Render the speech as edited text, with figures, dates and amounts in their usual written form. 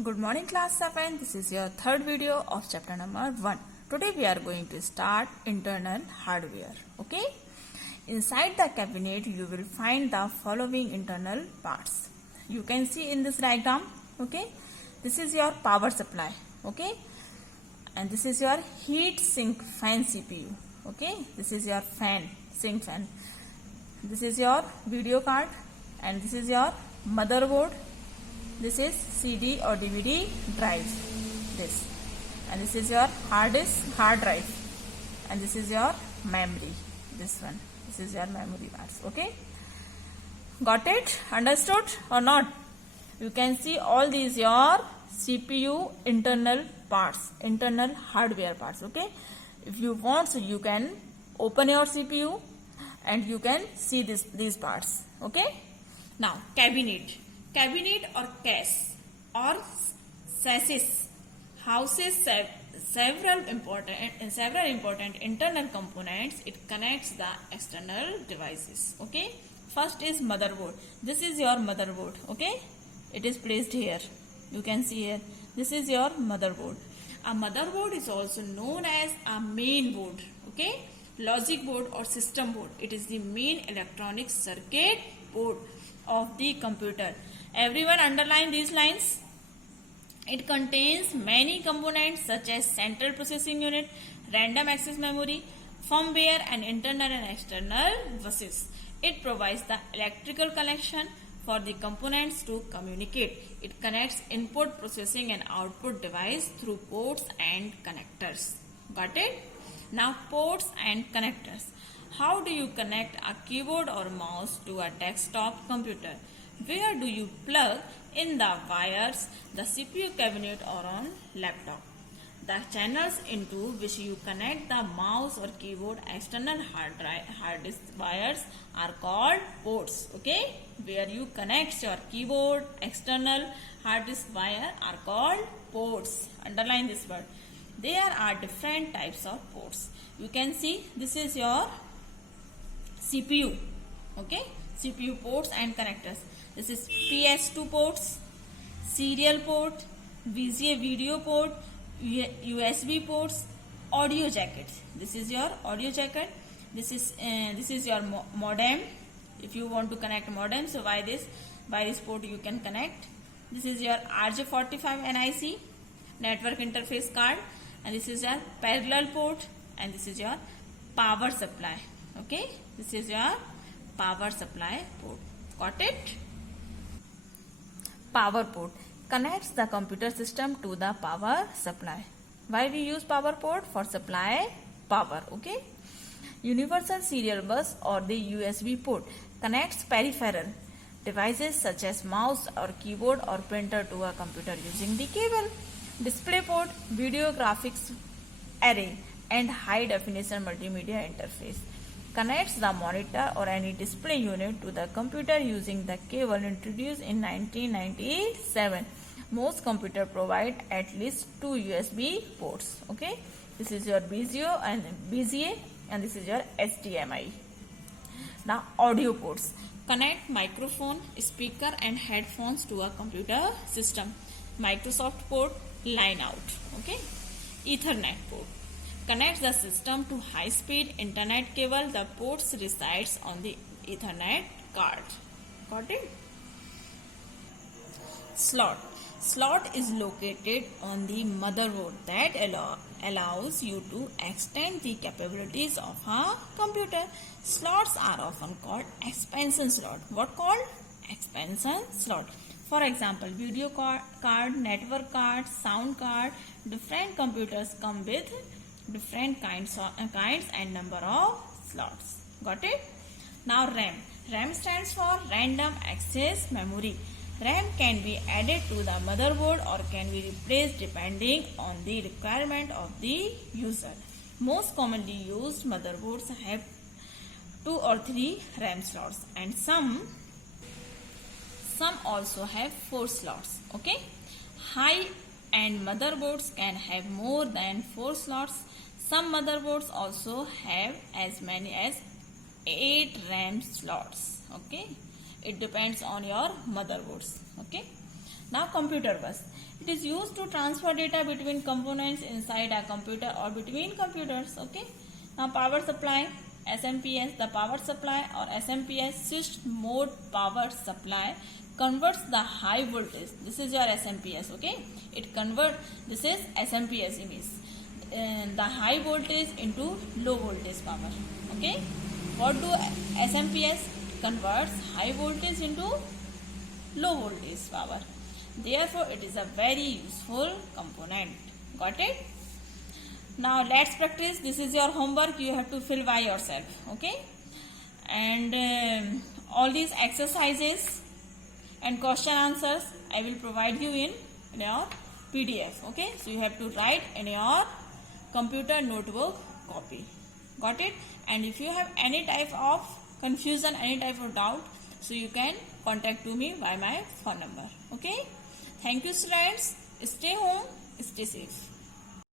Good morning class 7. This is your third video of chapter number 1. Today we are going to start internal hardware. Okay. Inside the cabinet you will find the following internal parts. You can see in this diagram. Okay. This is your power supply. Okay. And this is your heat sink fan CPU. Okay. This is your fan, sink fan. This is your video card and this is your motherboard. This is CD or DVD drives, this, and this is your hard drive, and this is your memory, this one, this is your memory parts. Okay, got it? Understood or not? You can see all these your CPU internal parts, internal hardware parts. Okay, if you want, so you can open your CPU and you can see these parts. Okay, now cabinet or case or chassis houses several important internal components. It connects the external devices. Okay, first is motherboard. This is your motherboard. Okay, it is placed here. You can see here. This is your motherboard. A motherboard is also known as a main board. Okay, logic board or system board. It is the main electronic circuit board of the computer. Everyone underline these lines. It contains many components such as central processing unit, random access memory, firmware, and internal and external buses. It provides the electrical connection for the components to communicate. It connects input processing and output device through ports and connectors. Got it? Now ports and connectors. How do you connect a keyboard or mouse to a desktop computer? Where do you plug in the wires, the CPU cabinet or on laptop? The channels into which you connect the mouse or keyboard external hard disk wires are called ports. Okay, where you connect your keyboard external hard disk wire are called ports. Underline this word. There are different types of ports. You can see this is your CPU. Okay, CPU ports and connectors. This is PS2 ports, serial port, VGA video port, USB ports, audio jackets. This is your audio jacket. This is your modem. If you want to connect modem, so by this port you can connect. This is your RJ45 NIC network interface card, and this is your parallel port, and this is your power supply. Okay, this is your power supply port. Got it? Power port connects the computer system to the power supply. Why we use power port? For supply power. Okay. Universal serial bus or the USB port connects peripheral devices such as mouse or keyboard or printer to a computer using the cable. Display port, video graphics array and high definition multimedia interface connects the monitor or any display unit to the computer using the cable introduced in 1997. Most computers provide at least 2 USB ports. Okay, this is your BGA and this is your HDMI. Now audio ports connect microphone, speaker and headphones to a computer system. Microsoft port, line out. Okay, Ethernet port connects the system to high-speed internet cable. The ports resides on the Ethernet card. Got it? Slot is located on the motherboard that allows you to extend the capabilities of a computer. Slots are often called expansion slot. What called? Expansion slot. For example, video card, network card, sound card. Different computers come with different kinds and number of slots. Got it? Now RAM. RAM stands for random access memory. RAM can be added to the motherboard or can be replaced depending on the requirement of the user. Most commonly used motherboards have 2 or 3 RAM slots and some also have 4 slots. Okay? High-end motherboards can have more than 4 slots. Some motherboards also have as many as 8 RAM slots. Okay, it depends on your motherboards. Okay, Now computer bus. It is used to transfer data between components inside a computer or between computers. Okay. Now power supply. SMPS, the power supply or SMPS, switched mode power supply, converts the high voltage. This is your SMPS. Okay. It converts. This is SMPS image. The high voltage into low voltage power. Okay. What do SMPS? Converts high voltage into low voltage power. Therefore, it is a very useful component. Got it? Now, let's practice. This is your homework. You have to fill by yourself. Okay? And all these exercises and question answers I will provide you in your PDF. Okay? So, you have to write in your computer notebook copy. Got it? And if you have any type of confusion, any type of doubt, so you can contact to me by my phone number. Okay? Thank you, students. Stay home, stay safe.